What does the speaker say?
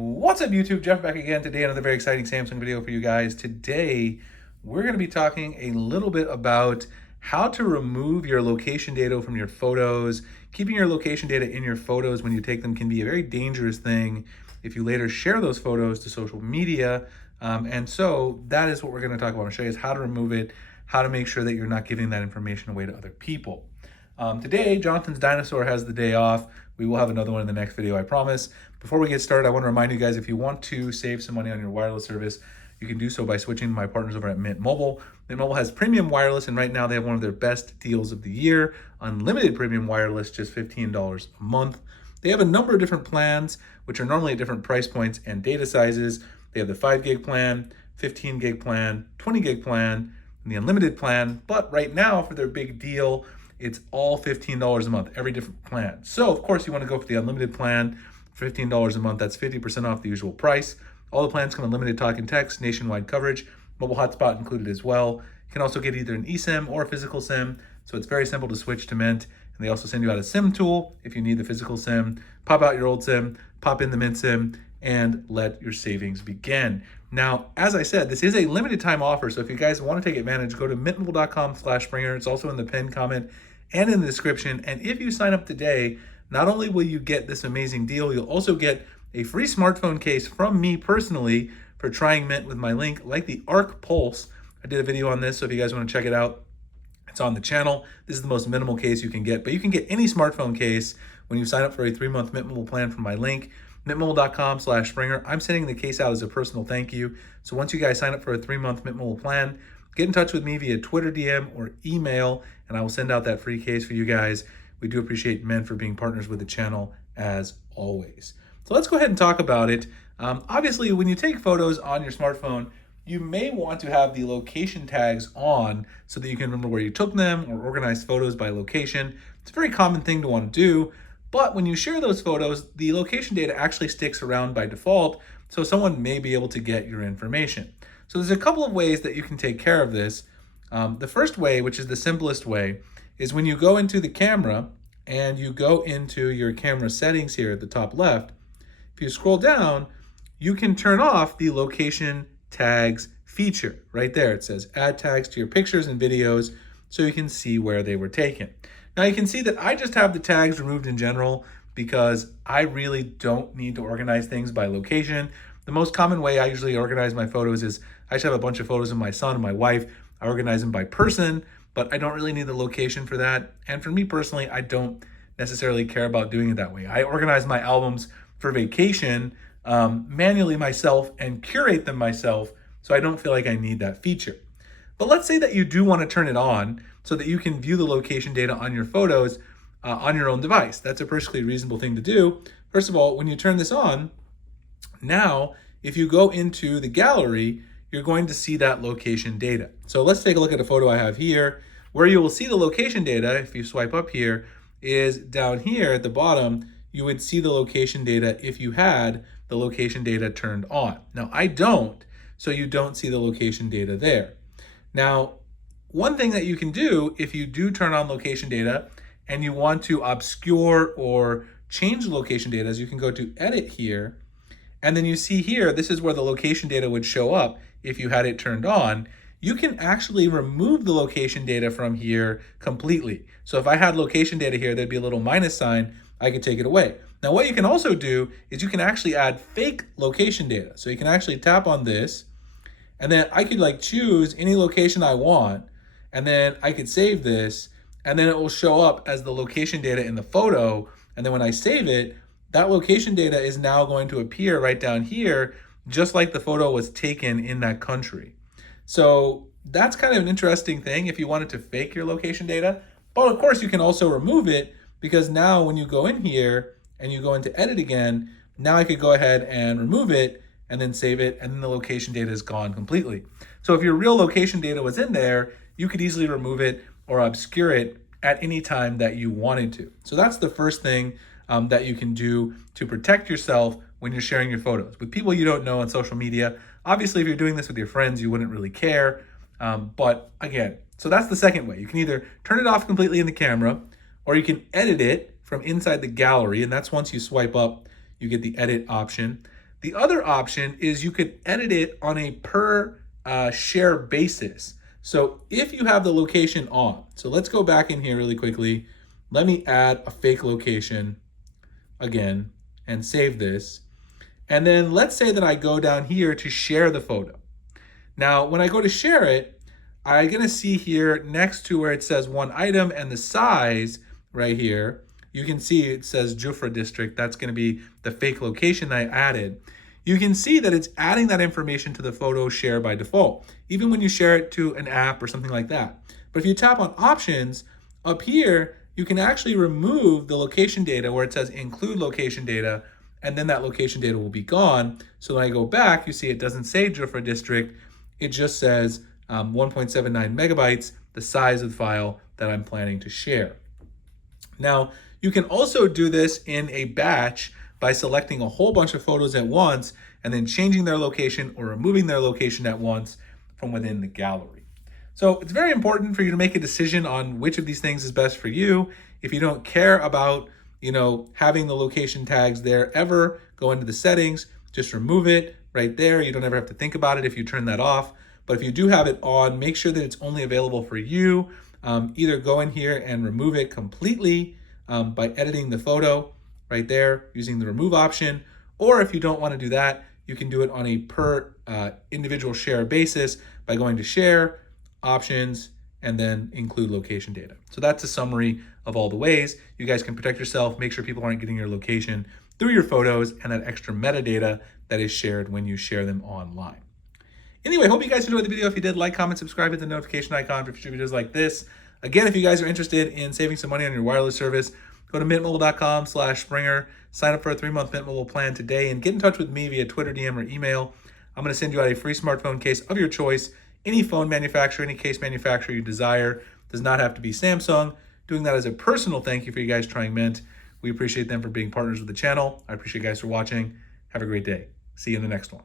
What's up YouTube? Jeff back again. Today another very exciting Samsung video for you guys. Today we're going to be talking a little bit about how to remove your location data from your photos. Keeping your location data in your photos when you take them can be a very dangerous thing if you later share those photos to social media. And so that is what we're going to talk about. I'm going to show you how to remove it, how to make sure that you're not giving that information away to other people. Today, Jonathan's Dinosaur has the day off. We will have another one in the next video, I promise. Before we get started, I want to remind you guys, if you want to save some money on your wireless service, you can do so by switching to my partners over at Mint Mobile. Mint Mobile has premium wireless, and right now they have one of their best deals of the year. Unlimited premium wireless, just $15 a month. They have a number of different plans, which are normally at different price points and data sizes. They have the 5 gig plan, 15 gig plan, 20 gig plan, and the unlimited plan. But right now, for their big deal, it's all $15 a month, every different plan. So of course you want to go for the unlimited plan, $15 a month. That's 50% off the usual price. All the plans come with limited talk and text, nationwide coverage, mobile hotspot included as well. You can also get either an eSIM or a physical SIM. So it's very simple to switch to Mint. And they also send you out a SIM tool if you need the physical SIM. Pop out your old SIM, pop in the Mint SIM, and let your savings begin. Now, as I said, this is a limited time offer. So if you guys want to take advantage, go to mintmobile.com/Springer. It's also in the pinned comment and in the description. And if you sign up today, not only will you get this amazing deal, you'll also get a free smartphone case from me personally for trying Mint with my link, like the Arc Pulse. I did a video on this, so if you guys want to check it out, it's on the channel. This is the most minimal case you can get, but you can get any smartphone case when you sign up for a 3-month Mint Mobile plan from my link, mintmobile.com/Springer. I'm sending the case out as a personal thank you. So once you guys sign up for a 3-month Mint Mobile plan, get in touch with me via Twitter DM or email, and I will send out that free case for you guys. We do appreciate Mint for being partners with the channel as always. So let's go ahead and talk about it. Obviously, when you take photos on your smartphone, you may want to have the location tags on so that you can remember where you took them or organize photos by location. It's a very common thing to want to do, but when you share those photos, the location data actually sticks around by default, so someone may be able to get your information. So there's a couple of ways that you can take care of this. The first way, which is the simplest way, is when you go into the camera and you go into your camera settings here at the top left. If you scroll down, you can turn off the location tags feature. Right there, it says add tags to your pictures and videos so you can see where they were taken. Now you can see that I just have the tags removed in general because I really don't need to organize things by location. The most common way I usually organize my photos is I just have a bunch of photos of my son and my wife. I organize them by person, but I don't really need the location for that. And for me personally, I don't necessarily care about doing it that way. I organize my albums for vacation manually myself and curate them myself, so I don't feel like I need that feature. But let's say that you do want to turn it on so that you can view the location data on your photos on your own device. That's a perfectly reasonable thing to do. First of all, when you turn this on, now if you go into the gallery, you're going to see that location data. So let's take a look at a photo I have here. Where you will see the location data, if you swipe up here, is down here at the bottom. You would see the location data if you had the location data turned on. Now I don't, so you don't see the location data there. Now, one thing that you can do if you do turn on location data and you want to obscure or change the location data is you can go to edit here, and then you see here, this is where the location data would show up if you had it turned on. You can actually remove the location data from here completely. So if I had location data here, there'd be a little minus sign, I could take it away. Now what you can also do is you can actually add fake location data. So you can actually tap on this, and then I could choose any location I want, and then I could save this, and then it will show up as the location data in the photo. And then when I save it, that location data is now going to appear right down here, just like the photo was taken in that country. So that's kind of an interesting thing if you wanted to fake your location data. But of course you can also remove it, because now when you go in here and you go into edit again, now I could go ahead and remove it and then save it, and then the location data is gone completely. So if your real location data was in there, you could easily remove it or obscure it at any time that you wanted to. So that's the first thing that you can do to protect yourself when you're sharing your photos with people you don't know on social media. Obviously, if you're doing this with your friends, you wouldn't really care. But again, so that's the second way. You can either turn it off completely in the camera, or you can edit it from inside the gallery. And that's once you swipe up, you get the edit option. The other option is you could edit it on a per share basis. So if you have the location on, so let's go back in here really quickly. Let me add a fake location again and save this. And then let's say that I go down here to share the photo. Now, when I go to share it, I'm gonna see here next to where it says one item and the size right here, you can see it says Jufra district. That's gonna be the fake location I added. You can see that it's adding that information to the photo share by default, even when you share it to an app or something like that. But if you tap on options, up here, you can actually remove the location data where it says include location data, and then that location data will be gone. So when I go back, you see it doesn't say Jufra district, it just says 1.79 megabytes, the size of the file that I'm planning to share. Now, you can also do this in a batch by selecting a whole bunch of photos at once and then changing their location or removing their location at once from within the gallery. So it's very important for you to make a decision on which of these things is best for you. If you don't care about, having the location tags there ever, go into the settings, just remove it right there. You don't ever have to think about it if you turn that off. But if you do have it on, make sure that it's only available for you. Either go in here and remove it completely by editing the photo right there using the remove option. Or if you don't want to do that, you can do it on a per individual share basis by going to share, options, and then include location data. So that's a summary of all the ways you guys can protect yourself, make sure people aren't getting your location through your photos and that extra metadata that is shared when you share them online. Anyway, hope you guys enjoyed the video. If you did, like, comment, subscribe, hit the notification icon for future videos like this. Again, if you guys are interested in saving some money on your wireless service, go to mintmobile.com/Springer, sign up for a 3-month Mint Mobile plan today, and get in touch with me via Twitter, DM, or email. I'm going to send you out a free smartphone case of your choice. Any phone manufacturer, any case manufacturer you desire. Does not have to be Samsung. Doing that as a personal thank you for you guys trying Mint. We appreciate them for being partners with the channel. I appreciate you guys for watching. Have a great day. See you in the next one.